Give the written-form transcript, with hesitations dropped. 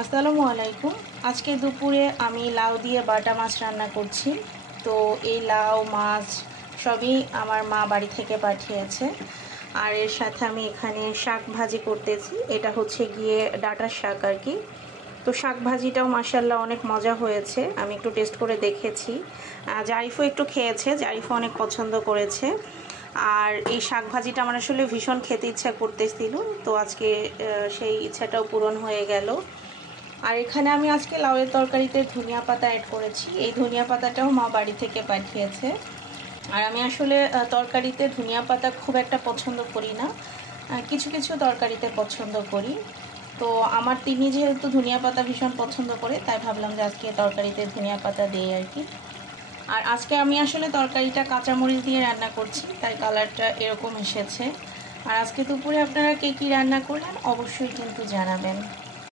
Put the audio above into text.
আসসালামু আলাইকুম। আজকে দুপুরে আমি লাউ দিয়ে বাটা মাছ রান্না করছি। তো এই লাউ মাছ সবই আমার মা বাড়ি থেকে পাঠিয়েছে। আর এর সাথে আমি এখানে শাক ভাজি করতেছি। এটা হচ্ছে গিয়ে ডাঁটার শাক আর কি। তো শাক ভাজিটাও মাশাআল্লাহ অনেক মজা হয়েছে। আমি একটু টেস্ট করে দেখেছি। জারিফও একটু খেয়েছে, জারিফও অনেক পছন্দ করেছে। আর এই শাক ভাজিটা আমার আসলে ভীষণ খেতে ইচ্ছা করতেছিল, তো আজকে সেই ইচ্ছাটাও পূরণ হয়ে গেল। আর এখানে আমি আজকে লাউয়ের তরকারিতে ধনিয়া পাতা অ্যাড করেছি। এই ধনিয়া পাতাটাও মা বাড়ি থেকে পাঠিয়েছে। আর আমি আসলে তরকারিতে ধনিয়া পাতা খুব একটা পছন্দ করি না, কিছু কিছু তরকারিতে পছন্দ করি। তো আমার তিনি যেহেতু ধনিয়া পাতা ভীষণ পছন্দ করে, তাই ভাবলাম যে আজকে তরকারিতে ধনিয়া পাতা দিই আর কি। আর আজকে আমি আসলে তরকারিটা কাঁচামরিচ দিয়ে রান্না করছি, তাই কালারটা এরকম এসেছে। আর আজকে দুপুরে আপনারা কে কী রান্না করলেন অবশ্যই কিন্তু জানাবেন।